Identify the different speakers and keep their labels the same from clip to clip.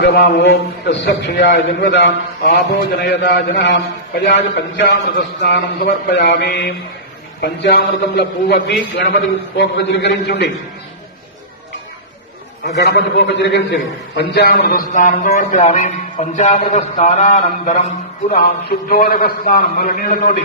Speaker 1: ఓం యస్యక్షయాయ జన్వద ఆపో జనయదా జన పయాది పంచామృత స్నానం సమర్పయామి పంచామృతంలో పువ్వతి గణపతి పోక చిలకరించుండి ఆ గణపతి పోక చిలకరించండి పంచామృత స్నానం సమర్పయామి పంచామృత స్నానానంతరం పునః శుద్ధోదక స్నానం మళ్ళీ నీళ్ళతోటి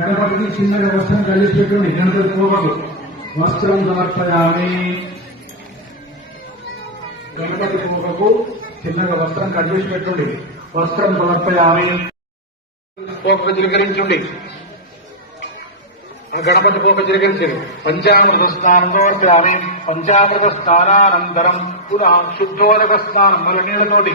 Speaker 1: గణపతికి చిన్నగా వస్త్రం కలిసి పెట్టుకుని గణపతి వస్త్రం సమర్పయామి. గణపతి కోపకు చిన్నగా వస్త్రం కట్టేసి పెట్టండి వస్త్రం సమర్పయామి. పోక చిలకరించుండి. ఆ గణపతి పోక చిలకరించండి పంచామృత స్నానం సమర్పయామి. పంచామృత స్నానానంతరం పునః శుద్ధోదక స్నానం మళ్ళీ నీళ్ళతోటి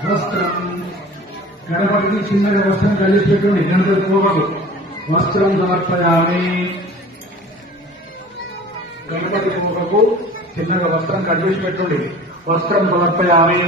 Speaker 1: గణపతికి చిన్నగా వస్త్రం కలిసి పెట్టుకుని గణపతి కోపకు వస్త్రం సమర్పయామి. గణపతి కోపకు చిన్నగా వస్త్రం కలిసి పెట్టుండి వస్త్రం సమర్పయామి.